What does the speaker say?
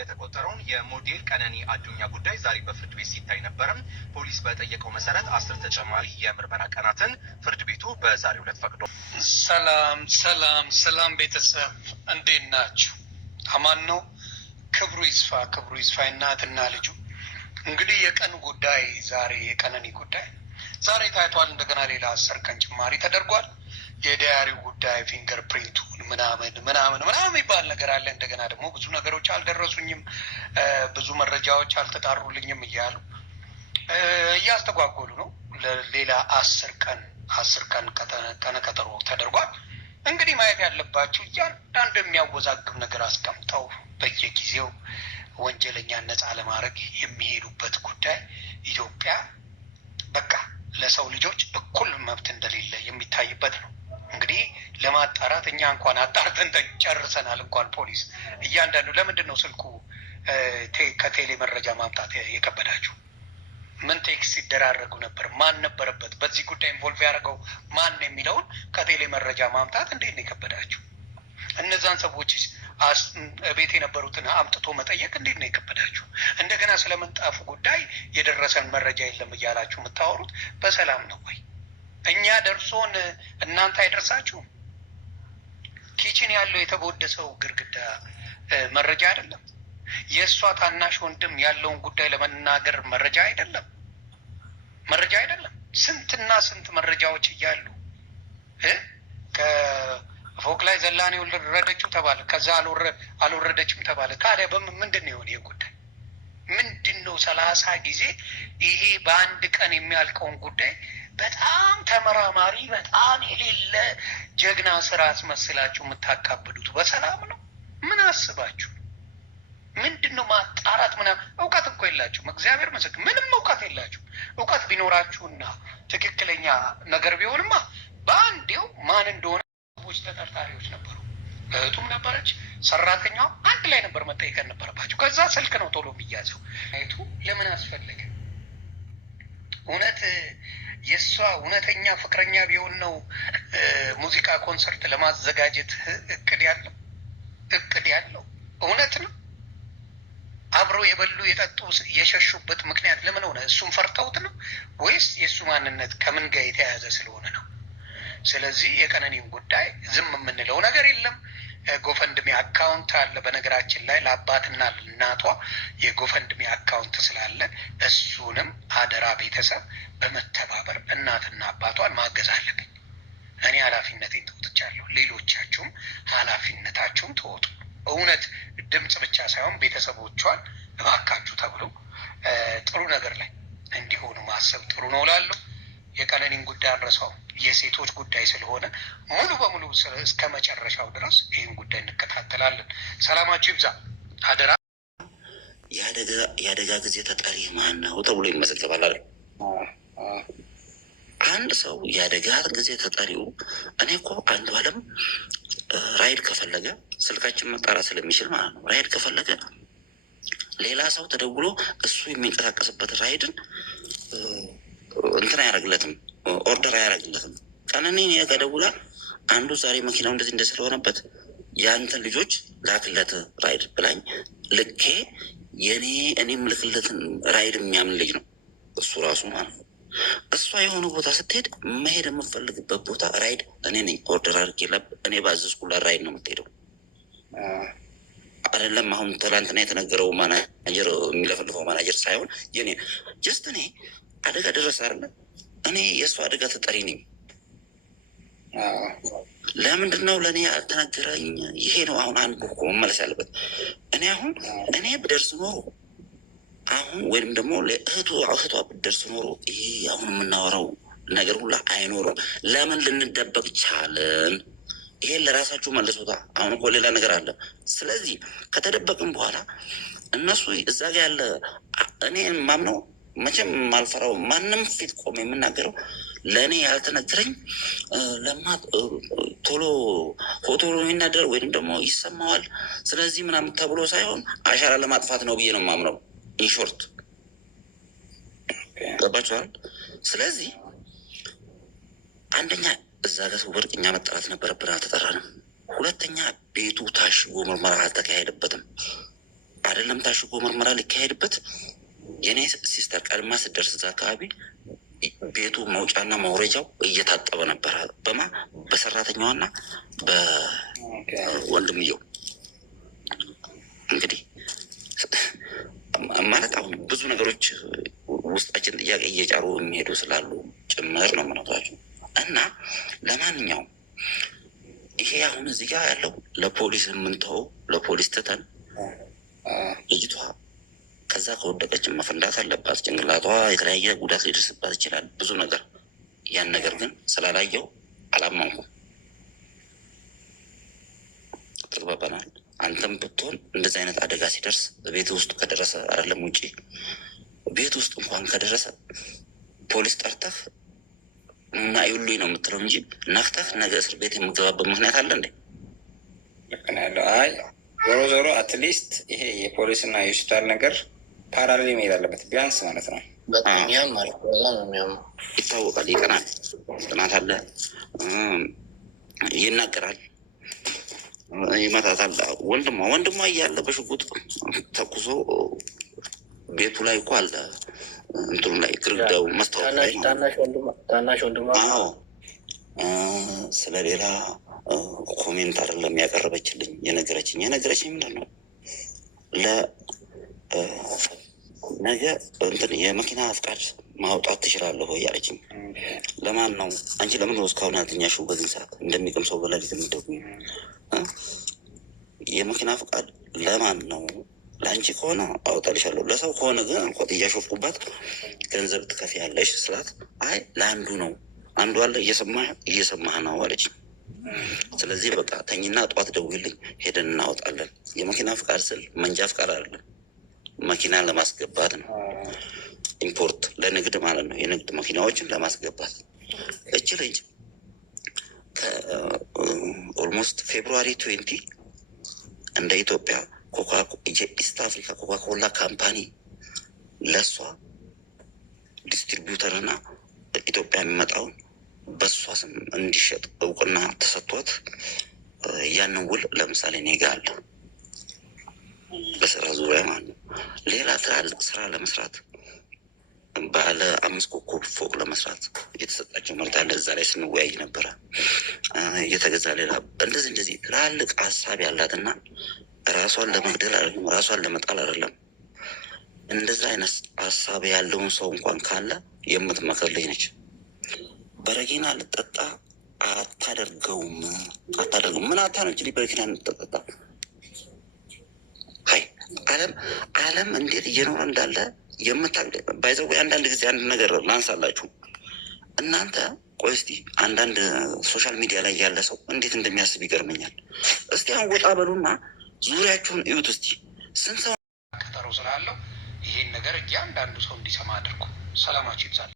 የተቆጠረውን የሞዴል ቀነኒ አዱኛ ጉዳይ ዛሬ በፍርድ ቤት ሲታይ ነበርም። ፖሊስ በጠየቀው መሰረት 10 ተጨማሪ የምርመራ ቀናትን ፍርድ ቤቱ በዛሬው ዕለት ፈቅዶ። ሰላም ቤተሰብ እንዴት ናችሁ? አማን ነው። ክብሩ ይስፋ እናትና ልጁ። እንግዲህ የቀን ጉዳይ ዛሬ የቀነኒ ጉዳይ ዛሬ ታይቷል። እንደገና ሌላ 10 ቀን ጭማሪ ተደርጓል። የዳያሪው ጉዳይ ፊንገር ፕሪንቱን ምናምን የሚባል ነገር አለ። እንደገና ደግሞ ብዙ ነገሮች አልደረሱኝም፣ ብዙ መረጃዎች አልተጣሩልኝም እያሉ እያስተጓጎሉ ነው። ሌላ 10 ቀን ቀጠሮ ተደርጓል። እንግዲህ ማየት ያለባቸው እያንዳንዱ የሚያወዛግብ ነገር አስቀምጠው በየጊዜው ወንጀለኛ ነፃ ለማድረግ የሚሄዱበት ጉዳይ ኢትዮጵያ በቃ ለሰው ልጆች እኩል መብት እንደሌለ የሚታይበት ነው። እንግዲህ ለማጣራት እኛ እንኳን አጣርተን ጨርሰናል። እንኳን ፖሊስ እያንዳንዱ ለምንድን ነው ስልኩ ከቴሌ መረጃ ማምጣት የከበዳችሁ? ምን ቴክስት ሲደራረጉ ነበር? ማን ነበረበት? በዚህ ጉዳይ ኢንቮልቭ ያደረገው ማን የሚለውን ከቴሌ መረጃ ማምጣት እንዴት ነው የከበዳችሁ? እነዛን ሰዎች ቤት የነበሩትን አምጥቶ መጠየቅ እንዴት ነው የከበዳችሁ? እንደገና ስለ ምንጣፉ ጉዳይ የደረሰን መረጃ የለም እያላችሁ የምታወሩት በሰላም ነው ወይ? እኛ ደርሶን እናንተ አይደርሳችሁም? ኪችን ያለው የተቦደሰው ግድግዳ መረጃ አይደለም? የእሷ ታናሽ ወንድም ያለውን ጉዳይ ለመናገር መረጃ አይደለም? ስንትና ስንት መረጃዎች እያሉ ከፎቅ ላይ ዘላኔ ወረደችው ተባለ፣ ከዛ አልወረደችም ተባለ። ታዲያ ምንድን ነው የሆነ ይህ ጉዳይ? ምንድን ነው 30 ጊዜ ይሄ በአንድ ቀን የሚያልቀውን ጉዳይ በጣም ተመራማሪ በጣም የሌለ ጀግና ስራ አስመስላችሁ የምታካብዱት? በሰላም ነው? ምን አስባችሁ? ምንድን ነው ማጣራት ምናምን? እውቀት እኮ የላችሁም። እግዚአብሔር ምስክር ምንም እውቀት የላችሁም። እውቀት ቢኖራችሁና ትክክለኛ ነገር ቢሆንማ በአንዴው ማን እንደሆነ ሰዎች ተጠርጣሪዎች ነበሩ። እህቱም ነበረች፣ ሰራተኛዋ አንድ ላይ ነበር መጠየቅ ነበረባቸው። ከዛ ስልክ ነው ቶሎ የሚያዘው። እህቱ ለምን አስፈለገ? እውነት የእሷ እውነተኛ ፍቅረኛ ቢሆን ነው ሙዚቃ ኮንሰርት ለማዘጋጀት እቅድ ያለው እውነት ነው? አብረው የበሉ የጠጡ የሸሹበት ምክንያት ለምን ሆነ? እሱም ፈርተውት ነው ወይስ የእሱ ማንነት ከምን ጋር የተያያዘ ስለሆነ ነው? ስለዚህ የቀነኒን ጉዳይ ዝም የምንለው ነገር የለም። ጎፈንድሚ አካውንት አለ። በነገራችን ላይ ለአባትና ለእናቷ የጎፈንድሚ አካውንት ስላለ እሱንም አደራ ቤተሰብ በመተባበር እናትና አባቷን ማገዝ አለብኝ። እኔ ኃላፊነቴን ተወጥቻለሁ። ሌሎቻችሁም ኃላፊነታችሁን ተወጡ። እውነት ድምፅ ብቻ ሳይሆን ቤተሰቦቿን እባካችሁ ተብሎ ጥሩ ነገር ላይ እንዲሆኑ ማሰብ ጥሩ ነው እላለሁ። የቀነኒን ጉዳይ አንረሳው። የሴቶች ጉዳይ ስለሆነ ሙሉ በሙሉ እስከ መጨረሻው ድረስ ይህን ጉዳይ እንከታተላለን። ሰላማችሁ ይብዛ። አደራ። የአደጋ ጊዜ ተጠሪ ማን ነው ተብሎ ይመዘገባል አይደል? አንድ ሰው የአደጋ ጊዜ ተጠሪው እኔ እኮ አንዱ አለም ራይድ ከፈለገ ስልካችን መጣራት ስለሚችል ማለት ነው። ራይድ ከፈለገ ሌላ ሰው ተደውሎ እሱ የሚንቀሳቀስበት ራይድን እንትን አያደርግለትም፣ ኦርደር አያደርግለትም። ቀነኒ ከደውላ አንዱ ዛሬ መኪናው እንደዚህ ስለሆነበት የአንተን ልጆች ላክለት ራይድ ብላኝ ልኬ እኔም ልክለትን ራይድ የሚያምን ልጅ ነው እሱ ራሱ ማለት ነው። እሷ የሆነ ቦታ ስትሄድ መሄድ የምፈልግበት ቦታ ራይድ እኔ ነኝ ኦርደር አድርጌ እኔ ባዘዝኩላት ራይድ ነው የምትሄደው አይደለም። አሁን ትላንትና የተነገረው ማናጀር የሚለፈልፈው ማናጀር ሳይሆን የኔ ጀስት እኔ አደጋ ደረሰ አይደለ? እኔ የእሱ አደጋ ተጠሪ ነኝ። ለምንድን ነው ለእኔ ያልተነገረኝ? ይሄ ነው አሁን አንዱ እኮ መመለስ ያለበት። እኔ ብደርስ ኖሮ አሁን ወይም ደግሞ እህቷ ብደርስ ኖሮ ይሄ አሁን የምናወራው ነገር ሁላ አይኖርም። ለምን ልንደበቅ ቻለን? ይሄን ለራሳችሁ መልሶታ። አሁን እኮ ሌላ ነገር አለ። ስለዚህ ከተደበቅም በኋላ እነሱ እዛ ጋ ያለ እኔ ማምነው መቼም ማልፈራው ማንም ፊት ቆመ የምናገረው ለእኔ ያልተነገረኝ ለማ ቶሎ ፎቶሎ የሚናደር ወይም ደግሞ ይሰማዋል ስለዚህ ምናምን ተብሎ ሳይሆን አሻራ ለማጥፋት ነው ብዬ ነው ማምነው። ኢንሾርት ገባችኋል? ስለዚህ አንደኛ እዛ ጋር ሰው በርቅኛ መጠራት ነበረብን፣ አልተጠራንም። ሁለተኛ ቤቱ ታሽጎ ምርመራ አልተካሄደበትም። አይደለም ታሽጎ ምርመራ ሊካሄድበት። የኔ ሲስተር ቀድማ ስትደርስ እዛ አካባቢ ቤቱ መውጫና መውረጃው እየታጠበ ነበረ። በሰራተኛዋና በወንድምየው። እንግዲህ ማለት አሁን ብዙ ነገሮች ውስጣችን ጥያቄ እየጫሩ የሚሄዱ ስላሉ ጭምር ነው የምነግራቸው። እና ለማንኛውም ይሄ አሁን እዚህ ጋር ያለው ለፖሊስ የምንተወው ለፖሊስ ትተን ልጅቷ ከዛ ከወደቀች መፈንዳት አለባት። ጭንቅላቷ የተለያየ ጉዳት ሊደርስባት ይችላል፣ ብዙ ነገር። ያን ነገር ግን ስላላየው አላመንኩም። ተግባባናል። አንተም ብትሆን እንደዚህ አይነት አደጋ ሲደርስ ቤት ውስጥ ከደረሰ አይደለም ውጭ ቤት ውስጥ እንኳን ከደረሰ ፖሊስ ጠርተህ እና ይሉኝ ነው የምትለው እንጂ ነፍተህ ነገ እስር ቤት የምገባበት ምክንያት አለ እንዴ? ልክ ነው ያለው። አይ ዞሮ ዞሮ አትሊስት ይሄ የፖሊስና የሆስፒታል ነገር ፓራሌል መሄድ አለበት ቢያንስ ማለት ነው። ይታወቃል፣ ይቀናል፣ ጥናት አለ፣ ይናገራል፣ ይመታታል። ወንድሟ እያለ በሽጉጥ ተኩሶ ቤቱ ላይ እኮ አለ እንትኑ ላይ ግርግዳው መስታወት ላይ ታናሽ ወንድሟ ስለሌላ ኮሜንት አይደለም ያቀረበችልኝ። የነገረችኝ ምንድን ነው ነገ እንትን የመኪና ፍቃድ ማውጣት ትችላለህ ወይ ያለችኝ። ለማን ነው አንቺ ለምን ነው እስካሁን ያልተኛሽው? በዚህ ሰዓት እንደሚቅም ሰው በሌሊት የሚደጉኝ የመኪና ፍቃድ ለማን ነው? ለአንቺ ከሆነ አውጣልሻለሁ፣ ለሰው ከሆነ ግን አልኳት እያሾፍኩባት ገንዘብ ትከፍያለሽ ስላት፣ አይ ለአንዱ ነው፣ አንዱ አለ እየሰማህ ነው አለችኝ። ስለዚህ በቃ ተኝና ጠዋት ደውልኝ፣ ሄደን እናወጣለን። የመኪና ፍቃድ ስል መንጃ ፍቃድ አይደለም፣ መኪና ለማስገባት ነው። ኢምፖርት ለንግድ ማለት ነው። የንግድ መኪናዎችን ለማስገባት እች ልጅ ከኦልሞስት ፌብሩዋሪ 20 እንደ ኢትዮጵያ የኢስት አፍሪካ ኮካኮላ ካምፓኒ ለእሷ ዲስትሪቢዩተርና ኢትዮጵያ የሚመጣውን በእሷ ስም እንዲሸጥ እውቅና ተሰጥቷት ያንን ውል ለምሳሌ እኔ ጋ አለ በስራ ዙሪያ ማለት ነው። ሌላ ትላልቅ ስራ ለመስራት ባለ 5 ኮከብ ፎቅ ለመስራት የተሰጣቸው መሬት አለ። እዛ ላይ ስንወያይ ነበረ። እየተገዛ ሌላ እንደዚህ ትላልቅ ሀሳብ ያላትና ራሷን ለመግደል አይደለም፣ ራሷን ለመጣል አይደለም። እንደዛ አይነት ሀሳብ ያለውን ሰው እንኳን ካለ የምትመክር ልጅ ነች። በረኪና ልጠጣ አታደርገውም። ምን አታ ነው እንጂ በረኪና ልጠጣ? ሀይ ዓለም እንዴት እየኖረ እንዳለ ባይዘው። አንዳንድ ጊዜ አንድ ነገር ላንሳላችሁ። እናንተ ቆይ እስቲ አንዳንድ ሶሻል ሚዲያ ላይ ያለ ሰው እንዴት እንደሚያስብ ይገርመኛል። እስቲ አሁን ወጣ በሉና ዙሪያችሁን እዩት እስቲ። ስንት ሰው ቀጠሮ ስላለው ይሄን ነገር እያንዳንዱ ሰው እንዲሰማ አድርጉ። ሰላማችሁ ይብዛል።